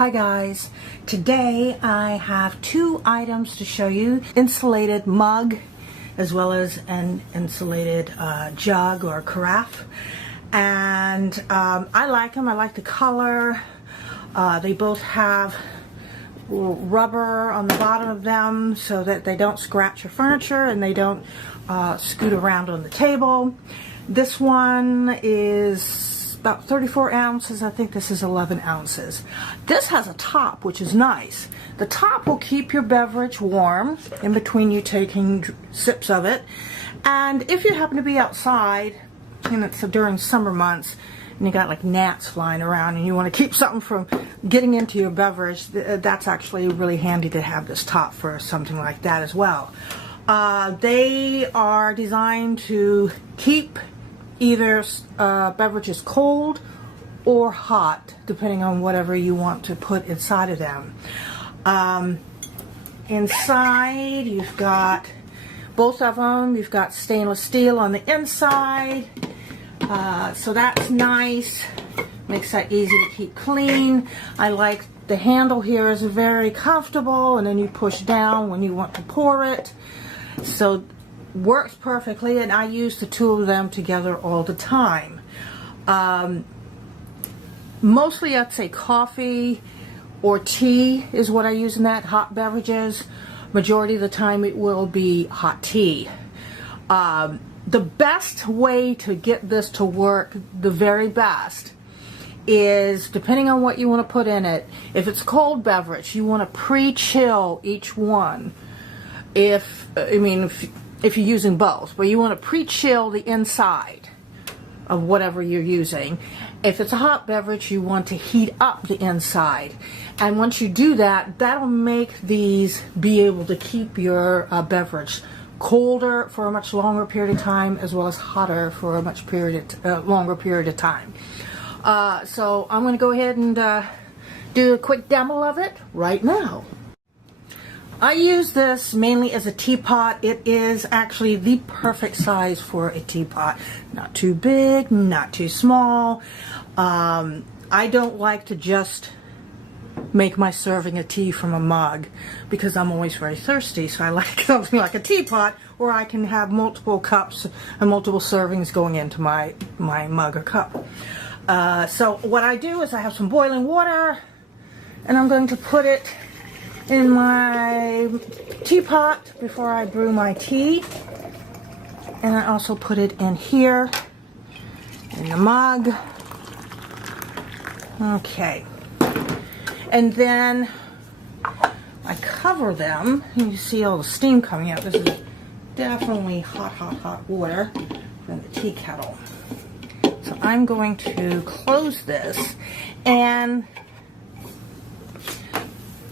Hi guys, today I have two items to show you. Insulated mug as well as an insulated jug or carafe, and I like them. I like the color. They both have rubber on the bottom of them so that they don't scratch your furniture and they don't scoot around on the table. This one is about 34 ounces. I think this is 11 ounces. This has a top, which is nice. The top will keep your beverage warm in between you taking sips of it. And if you happen to be outside, and it's during summer months, and you got like gnats flying around and you want to keep something from getting into your beverage, that's actually really handy to have this top for something like that as well. They are designed to keep either beverages cold or hot, depending on whatever you want to put inside of them. Inside, you've got both of them. You've got stainless steel on the inside, so that's nice. Makes that easy to keep clean. I like the handle here is very comfortable, and then you push down when you want to pour it. So works perfectly, and I use the two of them together all the time. Mostly I'd say coffee or tea is what I use in that, hot beverages. Majority of the time it will be hot tea. The best way to get this to work, the very best, is depending on what you want to put in it. If it's a cold beverage, you want to pre-chill each one. If you're using both, but you want to pre-chill the inside of whatever you're using. If it's a hot beverage, you want to heat up the inside. And once you do that, that'll make these be able to keep your beverage colder for a much longer period of time, as well as hotter for a much longer period of time. So I'm going to go ahead and do a quick demo of it right now. I use this mainly as a teapot. It is actually the perfect size for a teapot. Not too big, not too small. I don't like to just make my serving of tea from a mug because I'm always very thirsty, so I like something like a teapot where I can have multiple cups and multiple servings going into my mug or cup. So what I do is I have some boiling water, and I'm going to put it in my teapot before I brew my tea, and I also put it in here in the mug. Okay, and then I cover them. You see all the steam coming out. This is definitely hot water from the tea kettle. So I'm going to close this, and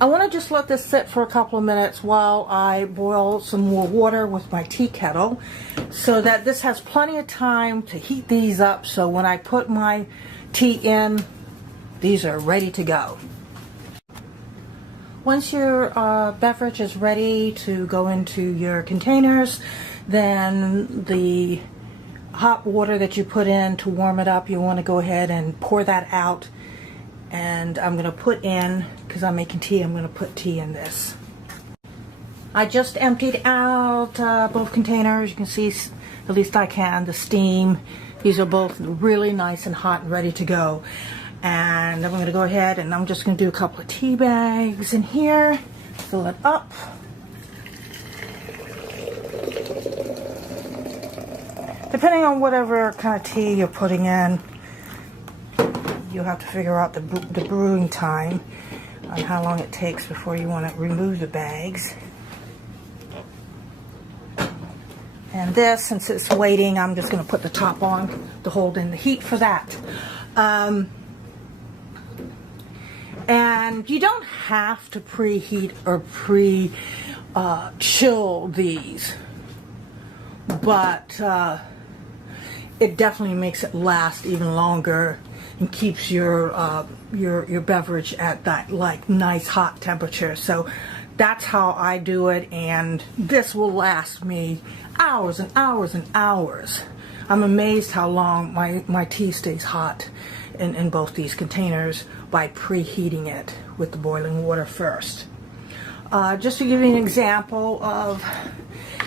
I want to just let this sit for a couple of minutes while I boil some more water with my tea kettle, so that this has plenty of time to heat these up, so when I put my tea in, these are ready to go. Once your beverage is ready to go into your containers, then the hot water that you put in to warm it up, you want to go ahead and pour that out. And I'm going to put in, because I'm making tea, I'm going to put tea in this. I just emptied out both containers. You can see, at least I can, the steam. These are both really nice and hot and ready to go. And I'm going to go ahead and I'm just going to do a couple of tea bags in here. Fill it up. Depending on whatever kind of tea you're putting in, you'll have to figure out the brewing time on how long it takes before you want to remove the bags. And this, since it's waiting, I'm just going to put the top on to hold in the heat for that. And you don't have to preheat or chill these, but it definitely makes it last even longer and keeps your beverage at that like nice hot temperature. So that's how I do it, and this will last me hours and hours and hours. I'm amazed how long my tea stays hot. in both these containers by preheating it with the boiling water first. Just to give you an example of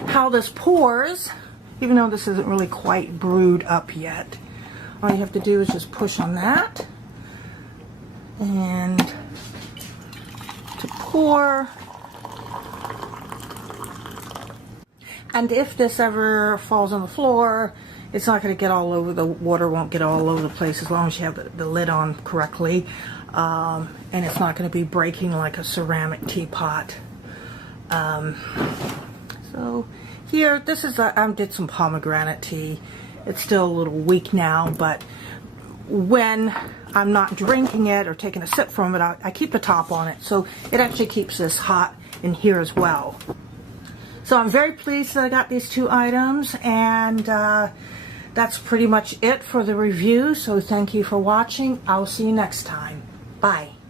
how this pours, even though this isn't really quite brewed up yet, all you have to do is just push on that and to pour. And if this ever falls on the floor, it's not going to get all over, the water won't get all over the place as long as you have the lid on correctly. And it's not going to be breaking like a ceramic teapot. So here, this is, I did some pomegranate tea. It's still a little weak now, but when I'm not drinking it or taking a sip from it, I keep the top on it. So it actually keeps this hot in here as well. So I'm very pleased that I got these two items, and that's pretty much it for the review. So thank you for watching. I'll see you next time. Bye.